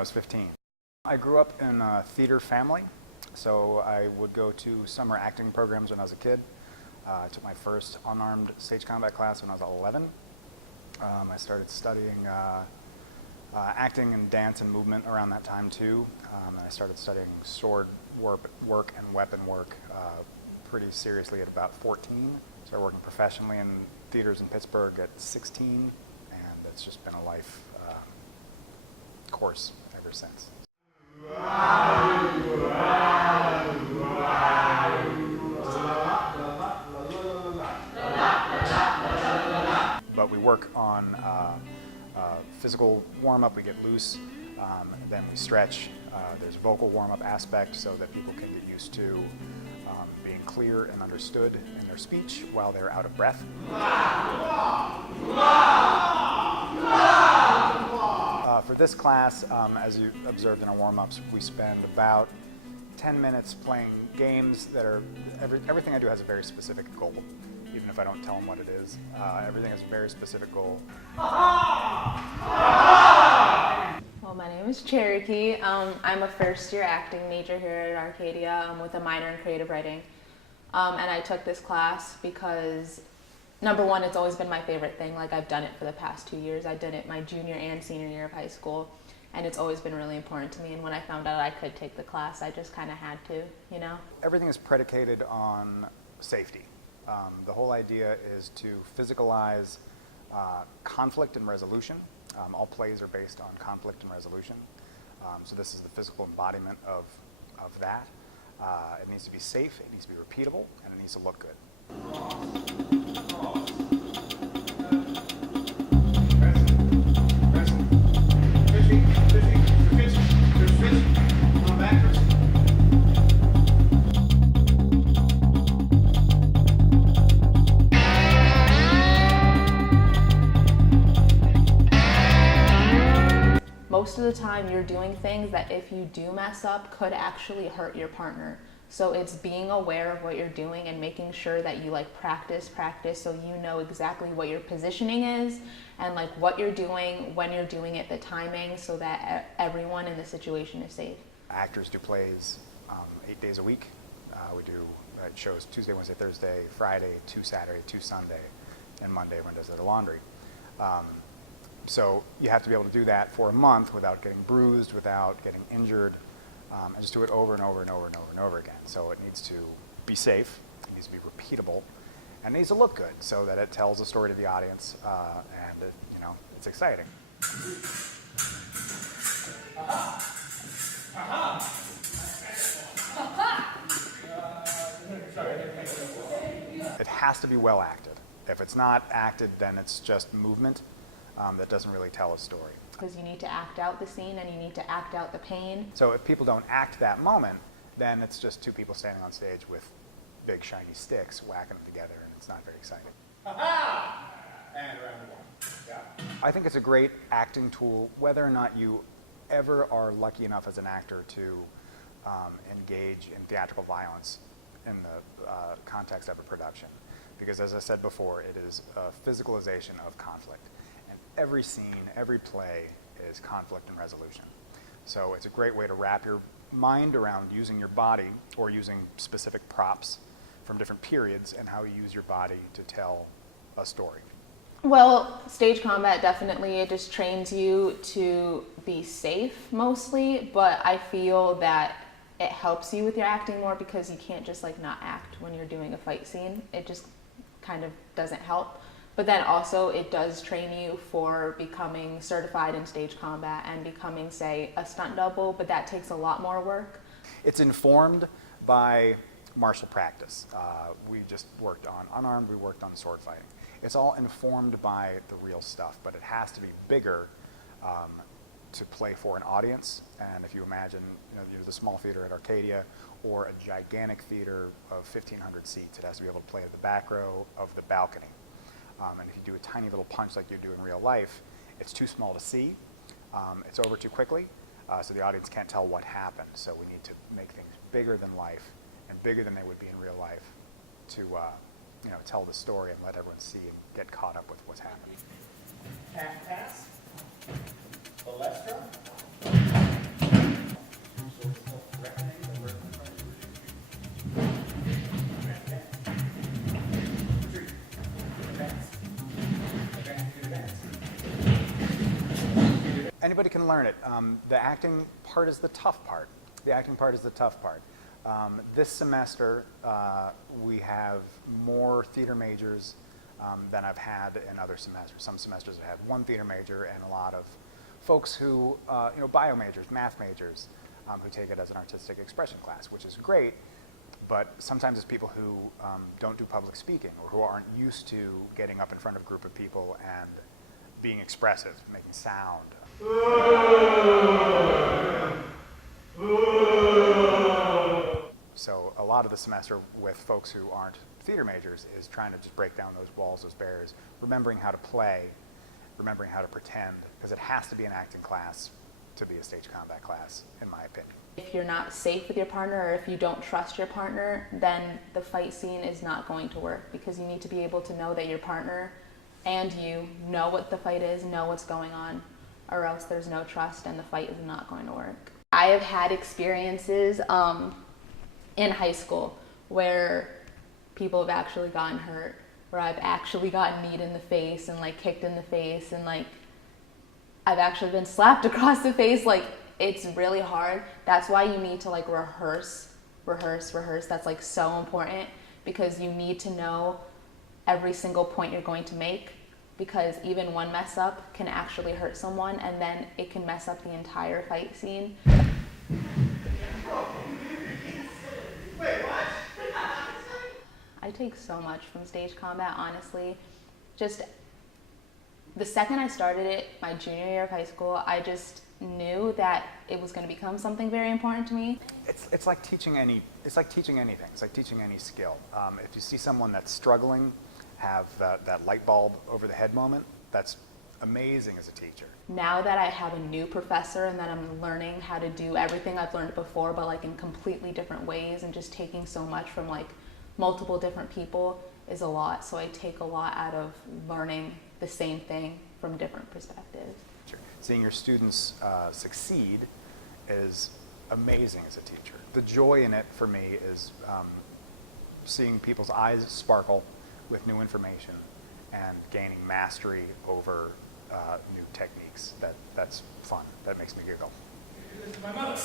I was 15. I grew up in a theater family, so I would go to summer acting programs when I was a kid. I took my first unarmed stage combat class when I was 11. I started studying acting and dance and movement around that time too. And I started studying sword work and weapon work pretty seriously at about 14. Started working professionally in theaters in Pittsburgh at 16, and it's just been a life course ever since. But we work on physical warm-up, we get loose, then we stretch. There's a vocal warm-up aspect so that people can get used to being clear and understood in their speech while they're out of breath. For this class, as you observed in our warm-ups, we spend about 10 minutes playing games that are, everything I do has a very specific goal, even if I don't tell them what it is. Everything has a very specific goal. Well, my name is Cherokee. I'm a first-year acting major here at Arcadia with a minor in creative writing. And I took this class because, number one, it's always been my favorite thing. Like, I've done it for the past 2 years. I did it my junior and senior year of high school, and it's always been really important to me. And when I found out I could take the class, I just kind of had to, you know? Everything is predicated on safety. The whole idea is to physicalize conflict and resolution. All plays are based on conflict and resolution. So this is the physical embodiment of that. It needs to be safe, it needs to be repeatable, and it needs to look good. Most of the time you're doing things that if you do mess up could actually hurt your partner. So it's being aware of what you're doing and making sure that you practice so you know exactly what your positioning is and what you're doing, when you're doing it, the timing, so that everyone in the situation is safe. Actors do plays 8 days a week. We do shows Tuesday, Wednesday, Thursday, Friday, 2 Saturday, 2 Sunday, and Monday everyone does their laundry. So you have to be able to do that for a month without getting bruised, without getting injured, and just do it over and over and over and over and over again. So it needs to be safe, it needs to be repeatable, and it needs to look good so that it tells a story to the audience, and it's exciting. It has to be well acted. If it's not acted, then it's just movement. That doesn't really tell a story. Because you need to act out the scene and you need to act out the pain. So if people don't act that moment, then it's just two people standing on stage with big shiny sticks whacking them together, and it's not very exciting. Ha-ha! And around the one. Yeah. I think it's a great acting tool, whether or not you ever are lucky enough as an actor to engage in theatrical violence in the context of a production. Because as I said before, it is a physicalization of conflict. Every scene, every play is conflict and resolution. So it's a great way to wrap your mind around using your body or using specific props from different periods and how you use your body to tell a story. Well, stage combat definitely, it just trains you to be safe mostly, but I feel that it helps you with your acting more because you can't just not act when you're doing a fight scene. It just kind of doesn't help. But then also it does train you for becoming certified in stage combat and becoming, say, a stunt double, but that takes a lot more work. It's informed by martial practice. We just worked on unarmed, we worked on sword fighting. It's all informed by the real stuff, but it has to be bigger to play for an audience. And if you imagine the small theater at Arcadia or a gigantic theater of 1,500 seats, it has to be able to play at the back row of the balcony. And if you do a tiny little punch like you do in real life, it's too small to see, it's over too quickly, so the audience can't tell what happened. So we need to make things bigger than life and bigger than they would be in real life to tell the story and let everyone see and get caught up with what's happening. Half pass. The left drum. Anybody can learn it. The acting part is the tough part. The acting part is the tough part. This semester, we have more theater majors than I've had in other semesters. Some semesters I had one theater major and a lot of folks who, bio majors, math majors, who take it as an artistic expression class, which is great, but sometimes it's people who don't do public speaking or who aren't used to getting up in front of a group of people and being expressive, making sound. So a lot of the semester with folks who aren't theater majors is trying to just break down those walls, those barriers, remembering how to play, remembering how to pretend, because it has to be an acting class to be a stage combat class, in my opinion. If you're not safe with your partner or if you don't trust your partner, then the fight scene is not going to work, because you need to be able to know that your partner and you know what the fight is, know what's going on, or else there's no trust and the fight is not going to work. I have had experiences in high school where people have actually gotten hurt, where I've actually gotten kneed in the face and like kicked in the face, and like I've actually been slapped across the face. Like, it's really hard. That's why you need to like rehearse. That's like so important, because you need to know every single point you're going to make, because even one mess up can actually hurt someone, and then it can mess up the entire fight scene. I take so much from stage combat, honestly. Just the second I started it, my junior year of high school, I just knew that it was going to become something very important to me. It's like teaching anything. It's like teaching any skill. If you see someone that's struggling, have that light bulb over the head moment, that's amazing as a teacher. Now that I have a new professor and that I'm learning how to do everything I've learned before, but like in completely different ways, and just taking so much from like multiple different people is a lot. So I take a lot out of learning the same thing from different perspectives. Sure. Seeing your students succeed is amazing as a teacher. The joy in it for me is seeing people's eyes sparkle with new information and gaining mastery over new techniques. That's fun. That makes me giggle. This is my mother.